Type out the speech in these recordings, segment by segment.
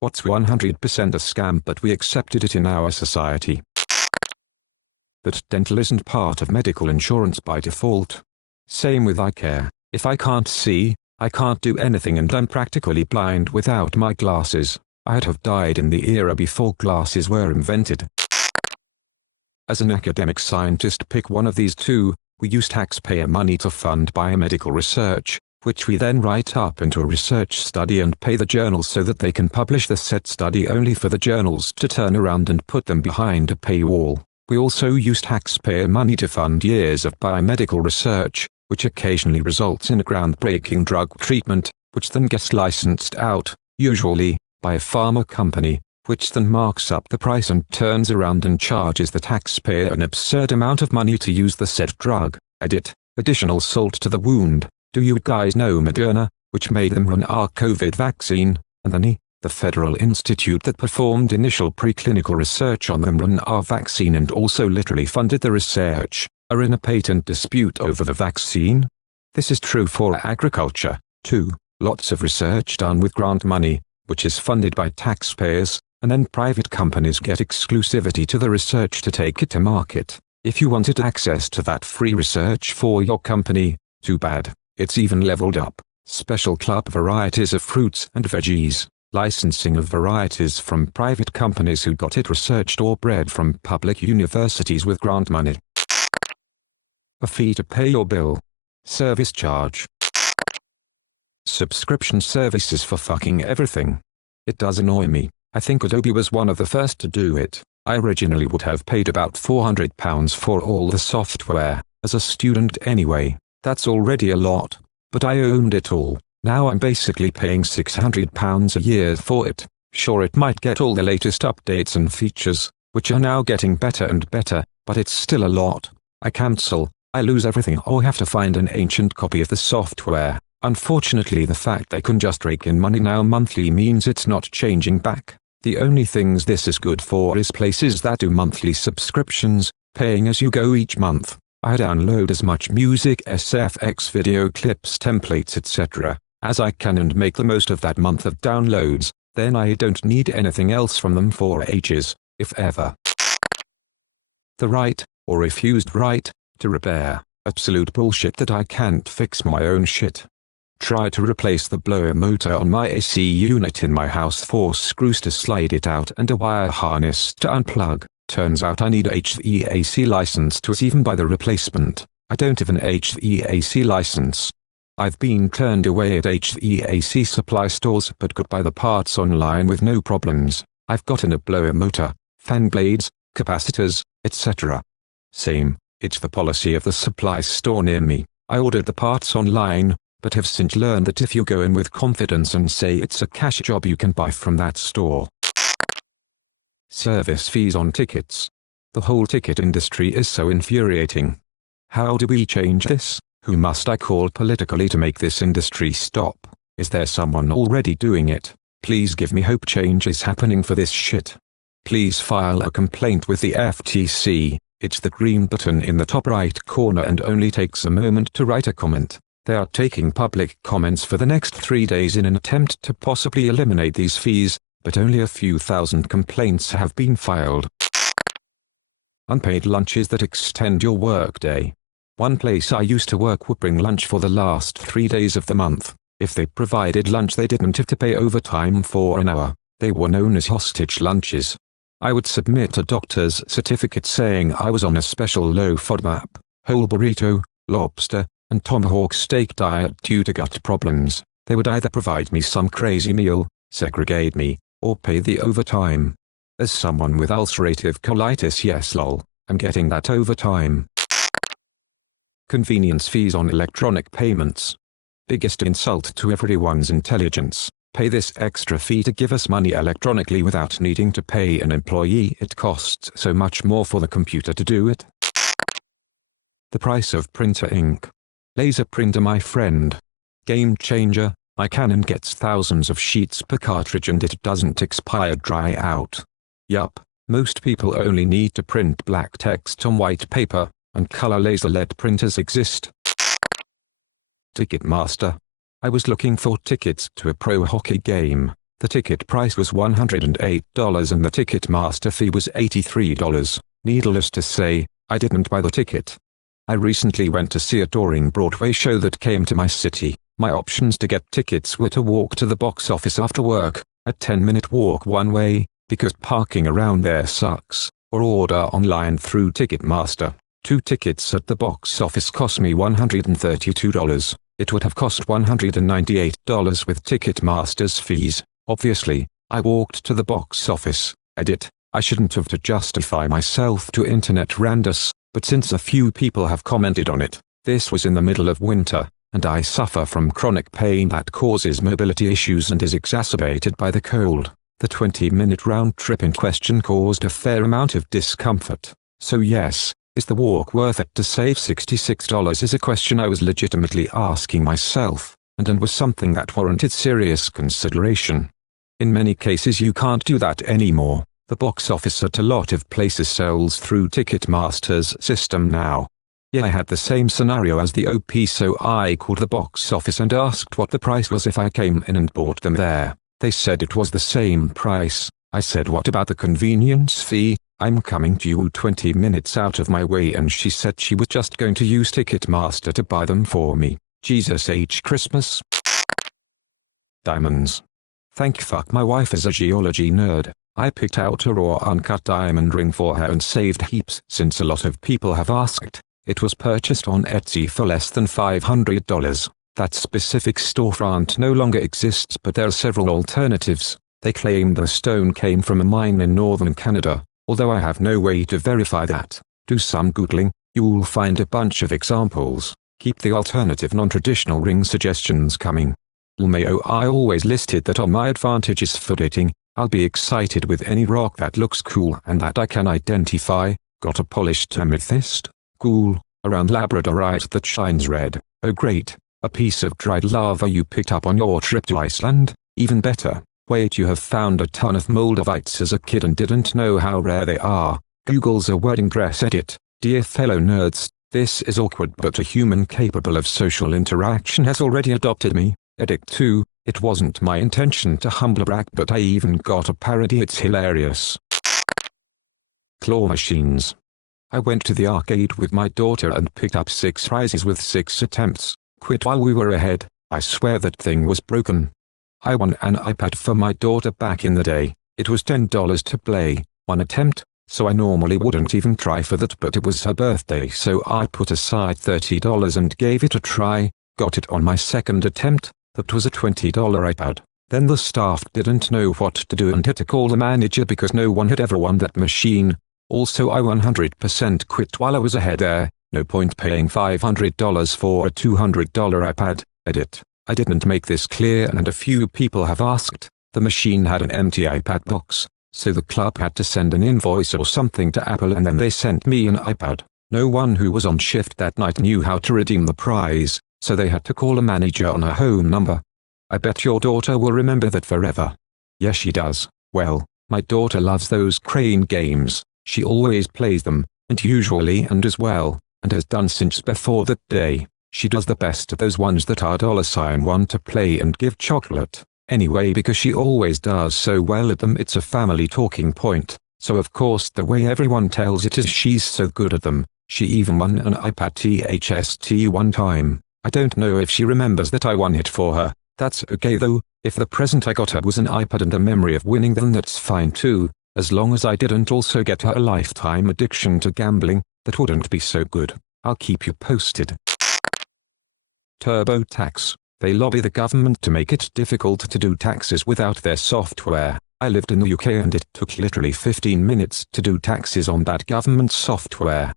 What's 100% a scam, but we accepted it in our society? But dental isn't part of medical insurance by default. Same with eye care. If I can't see, I can't do anything, and I'm practically blind without my glasses. I'd have died in the era before glasses were invented. As an academic scientist, pick one of these two. We use taxpayer money to fund biomedical research, which we then write up into a research study and pay the journals so that they can publish the said study, only for the journals to turn around and put them behind a paywall. We also use taxpayer money to fund years of biomedical research, which occasionally results in a groundbreaking drug treatment, which then gets licensed out, usually, by a pharma company, which then marks up the price and turns around and charges the taxpayer an absurd amount of money to use the said drug. Edit. Additional salt to the wound. Do you guys know Moderna, which made them run our COVID vaccine, and the NI, the federal institute that performed initial preclinical research on them, run our vaccine and also literally funded the research, are in a patent dispute over the vaccine? This is true for agriculture, too. Lots of research done with grant money, which is funded by taxpayers, and then private companies get exclusivity to the research to take it to market. If you wanted access to that free research for your company, too bad. It's even leveled up. Special club varieties of fruits and veggies, licensing of varieties from private companies who got it researched or bred from public universities with grant money. A fee to pay your bill. Service charge. Subscription services for fucking everything. It does annoy me. I think Adobe was one of the first to do it. I originally would have paid about £400 for all the software, as a student anyway. That's already a lot, but I owned it all. Now I'm basically paying £600 a year for it. Sure, it might get all the latest updates and features, which are now getting better and better, but it's still a lot. I cancel, I lose everything, or have to find an ancient copy of the software. Unfortunately, the fact they can just rake in money now monthly means it's not changing back. The only things this is good for is places that do monthly subscriptions, paying as you go each month. I download as much music, SFX video clips, templates, etc. as I can and make the most of that month of downloads. Then I don't need anything else from them for ages, if ever. The right, or refused right, to repair. Absolute bullshit that I can't fix my own shit. Try to replace the blower motor on my AC unit in my house. 4 screws to slide it out and a wire harness to unplug. Turns out I need HVAC license to even buy the replacement. I don't have an HVAC license. I've been turned away at HVAC supply stores but could buy the parts online with no problems. I've gotten a blower motor, fan blades, capacitors, etc. Same, it's the policy of the supply store near me. I ordered the parts online, but have since learned that if you go in with confidence and say it's a cash job, you can buy from that store. Service fees on tickets. The whole ticket industry is so infuriating. How do we change this? Who must I call politically to make this industry stop? Is there someone already doing it? Please give me hope change is happening for this shit. Please file a complaint with the FTC. It's the green button in the top right corner and only takes a moment to write a comment. They are taking public comments for the next 3 days in an attempt to possibly eliminate these fees, but only a few thousand complaints have been filed. Unpaid lunches that extend your workday. One place I used to work would bring lunch for the last 3 days of the month. If they provided lunch, they didn't have to pay overtime for an hour. They were known as hostage lunches. I would submit a doctor's certificate saying I was on a special low FODMAP, whole burrito, lobster, and tomahawk steak diet due to gut problems. They would either provide me some crazy meal, segregate me, or pay the overtime. As someone with ulcerative colitis, yes lol, I'm getting that overtime. Convenience fees on electronic payments. Biggest insult to everyone's intelligence. Pay this extra fee to give us money electronically without needing to pay an employee. It costs so much more for the computer to do it. The price of printer ink. Laser printer, my friend. Game changer. My Canon gets thousands of sheets per cartridge and it doesn't expire, dry out. Yup, most people only need to print black text on white paper, and color laser LED printers exist. Ticketmaster. I was looking for tickets to a pro hockey game. The ticket price was $108 and the ticket master fee was $83. Needless to say, I didn't buy the ticket. I recently went to see a touring Broadway show that came to my city. My options to get tickets were to walk to the box office after work, a 10-minute walk one way, because parking around there sucks, or order online through Ticketmaster. 2 tickets at the box office cost me $132. It would have cost $198 with Ticketmaster's fees. Obviously, I walked to the box office. Edit: I shouldn't have to justify myself to internet randos, but since a few people have commented on it, this was in the middle of winter, and I suffer from chronic pain that causes mobility issues and is exacerbated by the cold. The 20-minute round trip in question caused a fair amount of discomfort. So yes, is the walk worth it to save $66 is a question I was legitimately asking myself, and was something that warranted serious consideration. In many cases you can't do that anymore. The box office at a lot of places sells through Ticketmaster's system now. Yeah, I had the same scenario as the OP, so I called the box office and asked what the price was if I came in and bought them there. They said it was the same price. I said, what about the convenience fee? I'm coming to you 20 minutes out of my way, and she said she was just going to use Ticketmaster to buy them for me. Jesus H. Christmas. Diamonds. Thank fuck my wife is a geology nerd. I picked out a raw uncut diamond ring for her and saved heaps since a lot of people have asked. It was purchased on Etsy for less than $500. That specific storefront no longer exists, but there are several alternatives. They claim the stone came from a mine in northern Canada, although I have no way to verify that. Do some googling, you'll find a bunch of examples. Keep the alternative non-traditional ring suggestions coming. LMAO, I always listed that on my advantages for dating. I'll be excited with any rock that looks cool and that I can identify. Got a polished amethyst? Cool. A round labradorite that shines red. Oh great. A piece of dried lava you picked up on your trip to Iceland? Even better. Wait, you have found a ton of moldavites as a kid and didn't know how rare they are. Google's a wedding dress edit. Dear fellow nerds, this is awkward, but a human capable of social interaction has already adopted me. Edit 2. It wasn't my intention to humble brag, but I even got a parody. It's hilarious. Claw machines. I went to the arcade with my daughter and picked up 6 prizes with 6 attempts. Quit while we were ahead. I swear that thing was broken. I won an iPad for my daughter back in the day. It was $10 to play, 1 attempt, so I normally wouldn't even try for that, but it was her birthday, so I put aside $30 and gave it a try. Got it on my 2nd attempt. That was a $20 iPad. Then the staff didn't know what to do and had to call the manager because no one had ever won that machine. Also, I 100% quit while I was ahead there. No point paying $500 for a $200 iPad. Edit. I didn't make this clear and a few people have asked. The machine had an empty iPad box, so the club had to send an invoice or something to Apple and then they sent me an iPad. No one who was on shift that night knew how to redeem the prize, so they had to call a manager on a home number. I bet your daughter will remember that forever. Yes, she does. Well, my daughter loves those crane games. She always plays them, and usually and as well, and has done since before that day. She does the best at those ones that are $1 to play and give chocolate. Anyway, because she always does so well at them, it's a family talking point. So of course the way everyone tells it is she's so good at them. She even won an iPad THST one time. I don't know if she remembers that I won it for her. That's okay though. If the present I got her was an iPad and a memory of winning, then that's fine too. As long as I didn't also get her a lifetime addiction to gambling, that wouldn't be so good. I'll keep you posted. TurboTax. They lobby the government to make it difficult to do taxes without their software. I lived in the UK and it took literally 15 minutes to do taxes on that government software.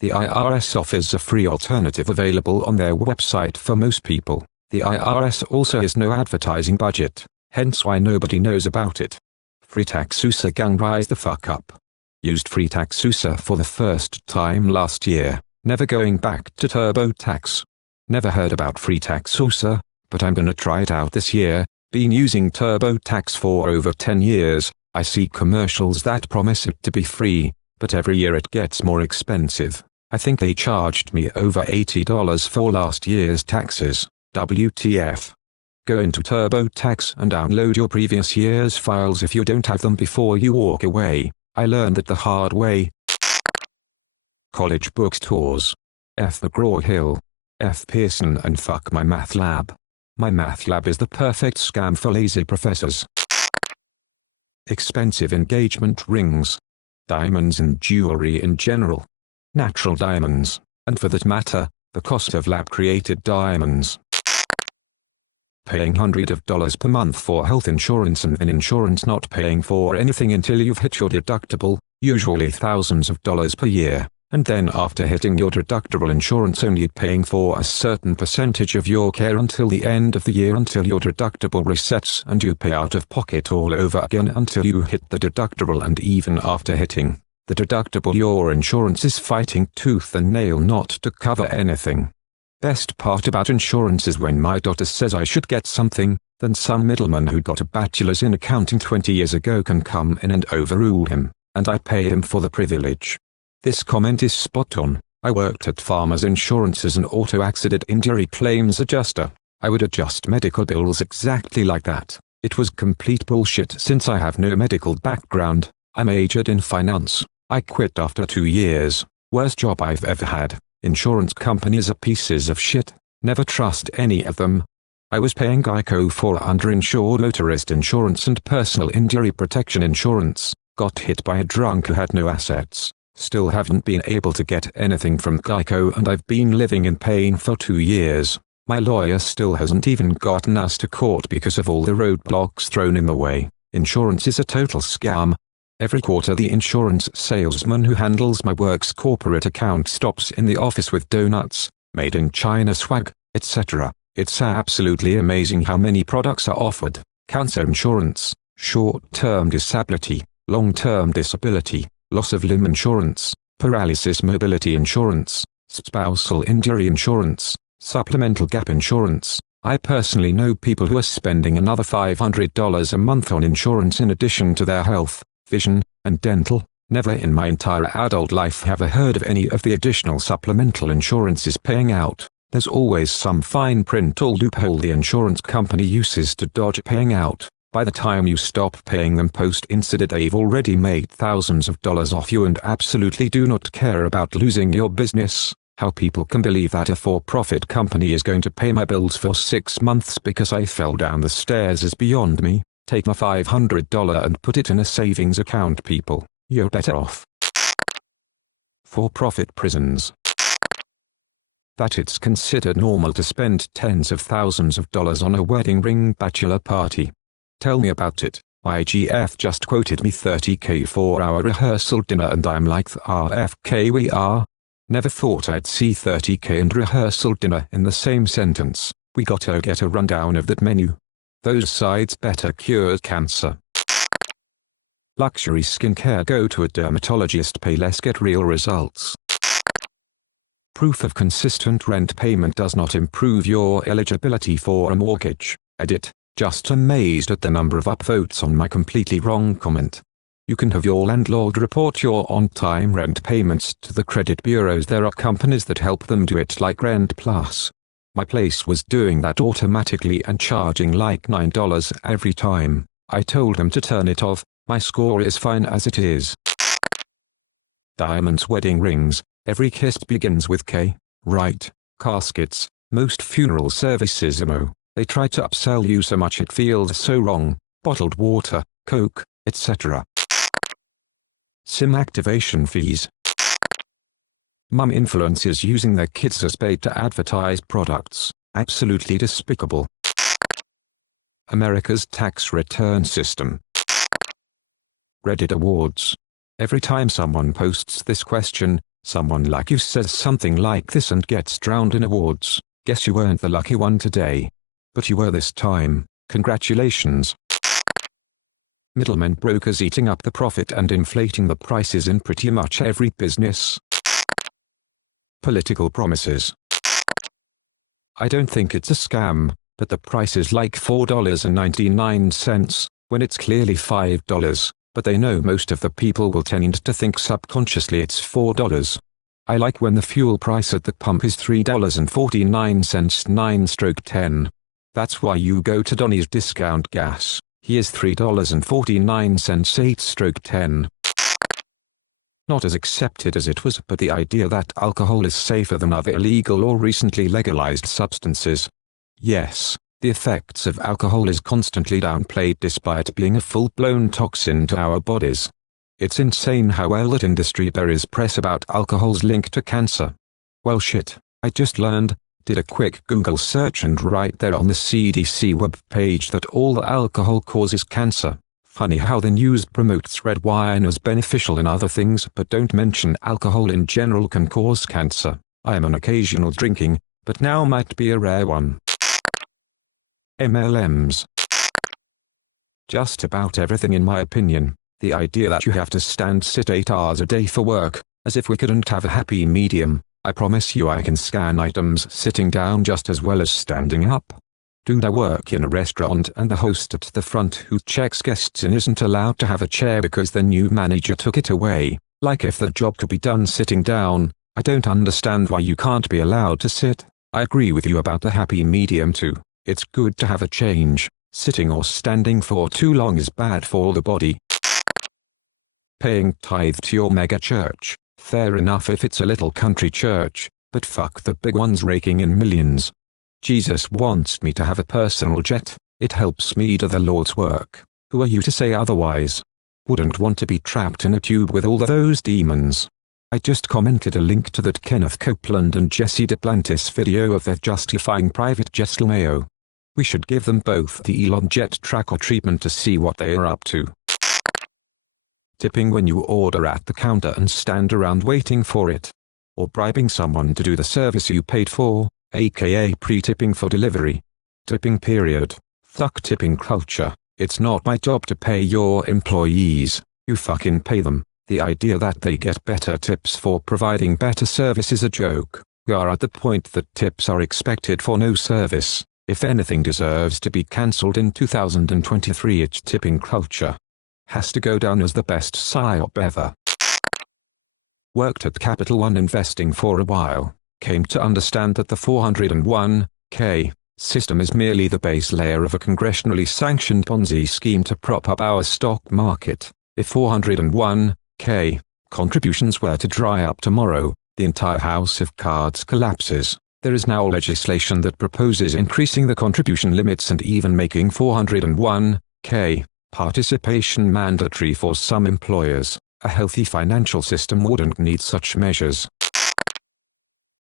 The IRS offers a free alternative available on their website for most people. The IRS also has no advertising budget, hence why nobody knows about it. Free Taxusa gang, rise the fuck up. Used Free Taxusa for the first time last year, never going back to TurboTax. Never heard about Free Taxusa, but I'm gonna try it out this year. Been using TurboTax for over 10 years. I see commercials that promise it to be free, but every year it gets more expensive. I think they charged me over $80 for last year's taxes. WTF. Go into TurboTax and download your previous year's files if you don't have them before you walk away. I learned that the hard way. College bookstores. F. McGraw-Hill. F. Pearson and fuck my math lab. My math lab is the perfect scam for lazy professors. Expensive engagement rings. Diamonds and jewelry in general. Natural diamonds, and for that matter, the cost of lab-created diamonds. Paying hundreds of dollars per month for health insurance and then insurance not paying for anything until you've hit your deductible, usually thousands of dollars per year, and then after hitting your deductible insurance only paying for a certain percentage of your care until the end of the year until your deductible resets and you pay out of pocket all over again until you hit the deductible, and even after hitting the deductible your insurance is fighting tooth and nail not to cover anything. Best part about insurance is when my daughter says I should get something, then some middleman who got a bachelor's in accounting 20 years ago can come in and overrule him, and I pay him for the privilege. This comment is spot on. I worked at Farmers Insurance as an auto accident injury claims adjuster. I would adjust medical bills exactly like that. It was complete bullshit since I have no medical background. I majored in finance. I quit after 2 years. Worst job I've ever had. Insurance companies are pieces of shit. Never trust any of them. I was paying Geico for underinsured motorist insurance and personal injury protection insurance. Got hit by a drunk who had no assets. Still haven't been able to get anything from Geico and I've been living in pain for 2 years. My lawyer still hasn't even gotten us to court because of all the roadblocks thrown in the way. Insurance is a total scam. Every quarter the insurance salesman who handles my work's corporate account stops in the office with donuts, made in China swag, etc. It's absolutely amazing how many products are offered. Cancer insurance, short-term disability, long-term disability, loss of limb insurance, paralysis mobility insurance, spousal injury insurance, supplemental gap insurance. I personally know people who are spending another $500 a month on insurance in addition to their health, vision, and dental. Never in my entire adult life have I heard of any of the additional supplemental insurances paying out. There's always some fine print or loophole the insurance company uses to dodge paying out. By the time you stop paying them post-incident they've already made thousands of dollars off you and absolutely do not care about losing your business. How people can believe that a for-profit company is going to pay my bills for 6 months because I fell down the stairs is beyond me. Take my $500 and put it in a savings account, people. You're better off. For-profit prisons. That it's considered normal to spend tens of thousands of dollars on a wedding ring bachelor party. Tell me about it. IGF just quoted me $30K for our rehearsal dinner and I'm like the RFK we are. Never thought I'd see $30K and rehearsal dinner in the same sentence. We gotta get a rundown of that menu. Those sides better cure cancer. Luxury skincare. Go to a dermatologist, pay less, get real results. Proof of consistent rent payment does not improve your eligibility for a mortgage. Edit. Just amazed at the number of upvotes on my completely wrong comment. You can have your landlord report your on-time rent payments to the credit bureaus. There are companies that help them do it like Rent Plus. My place was doing that automatically and charging like $9 every time. I told them to turn it off. My score is fine as it is. Diamonds. Wedding rings. Every kiss begins with K, right? Caskets. Most funeral services MO. They try to upsell you so much it feels so wrong. Bottled water, Coke, etc. SIM activation fees. Mum influencers using their kids as bait to advertise products. Absolutely despicable. America's tax return system. Reddit awards. Every time someone posts this question, someone like you says something like this and gets drowned in awards. Guess you weren't the lucky one today. But you were this time. Congratulations. Middlemen, brokers eating up the profit and inflating the prices in pretty much every business. Political promises. I don't think it's a scam, but the price is like $4.99, when it's clearly $5, but they know most of the people will tend to think subconsciously it's $4. I like when the fuel price at the pump is $3.49 9/10. That's why you go to Donny's Discount Gas. He is $3.49 8/10. Not as accepted as it was, but the idea that alcohol is safer than other illegal or recently legalized substances. Yes, the effects of alcohol is constantly downplayed despite being a full-blown toxin to our bodies. It's insane how well that industry there is press about alcohol's link to cancer. Well shit, I just learned, did a quick Google search, and right there on the CDC web page that all alcohol causes cancer. Funny how the news promotes red wine as beneficial in other things but don't mention alcohol in general can cause cancer. I am an occasional drinking, but now might be a rare one. MLMs. Just about everything in my opinion. The idea that you have to sit 8 hours a day for work, as if we couldn't have a happy medium. I promise you I can scan items sitting down just as well as standing up. Dude, I work in a restaurant and the host at the front who checks guests in isn't allowed to have a chair because the new manager took it away, like if the job could be done sitting down. I don't understand why you can't be allowed to sit. I agree with you about the happy medium too. It's good to have a change. Sitting or standing for too long is bad for the body. Paying tithe to your mega church. Fair enough if it's a little country church, but fuck the big ones raking in millions. Jesus wants me to have a personal jet. It helps me do the Lord's work. Who are you to say otherwise? Wouldn't want to be trapped in a tube with all those demons. I just commented a link to that Kenneth Copeland and Jesse Duplantis video of their justifying private jet Mayo. We should give them both the Elon Jet Tracker treatment to see what they are up to. Tipping when you order at the counter and stand around waiting for it. Or bribing someone to do the service you paid for, aka pre-tipping for delivery. Tipping period. Fuck tipping culture. It's not my job to pay your employees, you fucking pay them. The idea that they get better tips for providing better service is a joke. We are at the point that tips are expected for no service. If anything deserves to be cancelled in 2023, it's tipping culture. Has to go down as the best psyop ever. Worked at Capital One investing for a while. Came to understand that the 401k system is merely the base layer of a congressionally sanctioned Ponzi scheme to prop up our stock market. If 401k contributions were to dry up tomorrow, the entire house of cards collapses. There is now legislation that proposes increasing the contribution limits and even making 401k participation mandatory for some employers. A healthy financial system wouldn't need such measures.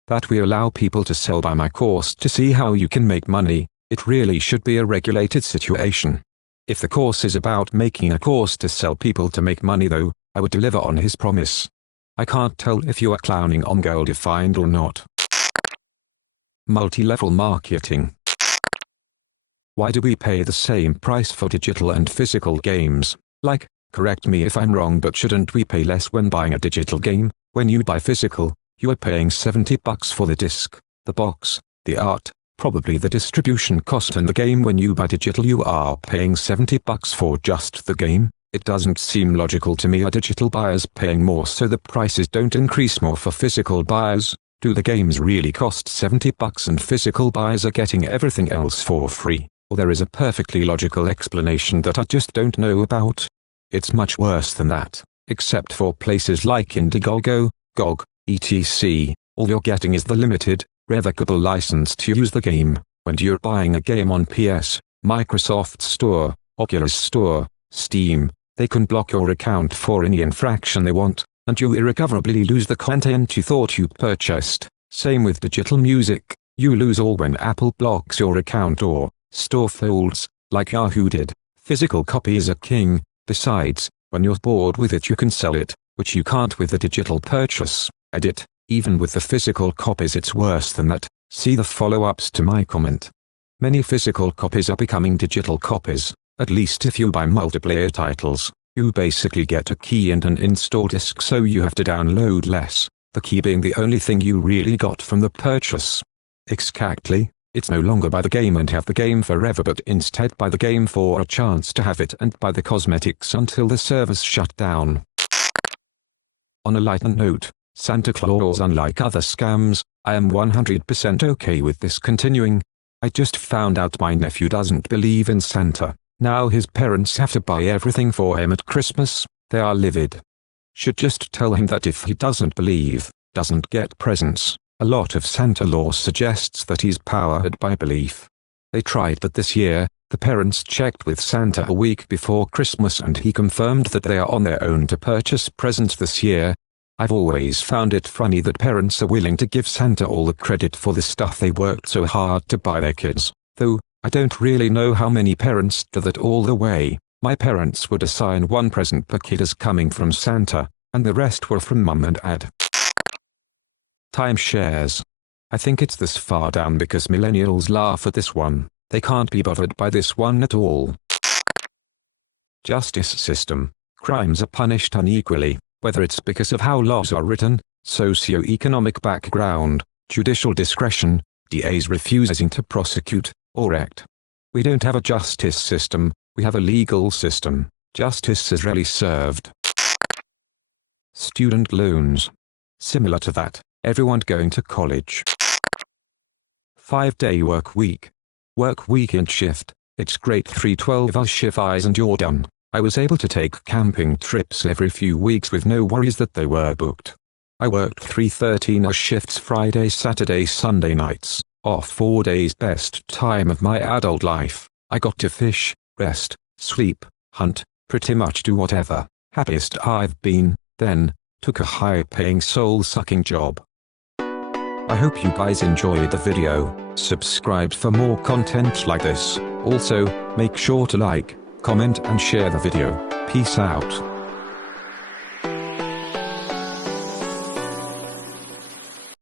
That we allow people to sell buy my course to see how you can make money, it really should be a regulated situation. If the course is about making a course to sell people to make money though, I would deliver on his promise. I can't tell if you are clowning on goal-defined or not. Multi-level marketing. Why do we pay the same price for digital and physical games? Like, correct me if I'm wrong, but shouldn't we pay less when buying a digital game? When you buy physical, you are paying $70 for the disc, the box, the art, probably the distribution cost, and the game. When you buy digital you are paying $70 for just the game. It doesn't seem logical to me. Are digital buyers paying more so the prices don't increase more for physical buyers? Do the games really cost $70 and physical buyers are getting everything else for free? Or there is a perfectly logical explanation that I just don't know about? It's much worse than that, except for places like Indiegogo, GOG, etc. All you're getting is the limited, revocable license to use the game. When you're buying a game on PS, Microsoft Store, Oculus Store, Steam, they can block your account for any infraction they want, and you irrecoverably lose the content you thought you purchased. Same with digital music, you lose all when Apple blocks your account or store folds, like Yahoo did. Physical copies are king. Besides, when you're bored with it you can sell it, which you can't with a digital purchase. Edit. Even with the physical copies it's worse than that. See the follow-ups to my comment. Many physical copies are becoming digital copies. At least if you buy multiplayer titles, you basically get a key and an install disk, so you have to download less, the key being the only thing you really got from the purchase. Exactly. It's no longer buy the game and have the game forever, but instead buy the game for a chance to have it and buy the cosmetics until the servers shut down. On a lighter note, Santa Claus, unlike other scams, I am 100% okay with this continuing. I just found out my nephew doesn't believe in Santa. Now his parents have to buy everything for him at Christmas. They are livid. Should just tell him that if he doesn't believe, doesn't get presents. A lot of Santa law suggests that he's powered by belief. They tried that this year. The parents checked with Santa a week before Christmas and he confirmed that they are on their own to purchase presents this year. I've always found it funny that parents are willing to give Santa all the credit for the stuff they worked so hard to buy their kids, though I don't really know how many parents do that all the way. My parents would assign one present per kid as coming from Santa, and the rest were from mum and dad. Timeshares. I think it's this far down because millennials laugh at this one. They can't be bothered by this one at all. Justice system. Crimes are punished unequally, whether it's because of how laws are written, socio-economic background, judicial discretion, DAs refusing to prosecute, or act. We don't have a justice system, we have a legal system. Justice is rarely served. Student loans. Similar to that, everyone going to college. 5-day work week. Work weekend shift. It's great 3 12-hour shifts and you're done. I was able to take camping trips every few weeks with no worries that they were booked. I worked 3 13-hour shifts Friday, Saturday, Sunday nights, off 4 days. Best time of my adult life. I got to fish, rest, sleep, hunt, pretty much do whatever. Happiest I've been. Then, took a high-paying soul-sucking job. I hope you guys enjoyed the video. Subscribe for more content like this. Also, make sure to like, comment and share the video. Peace out.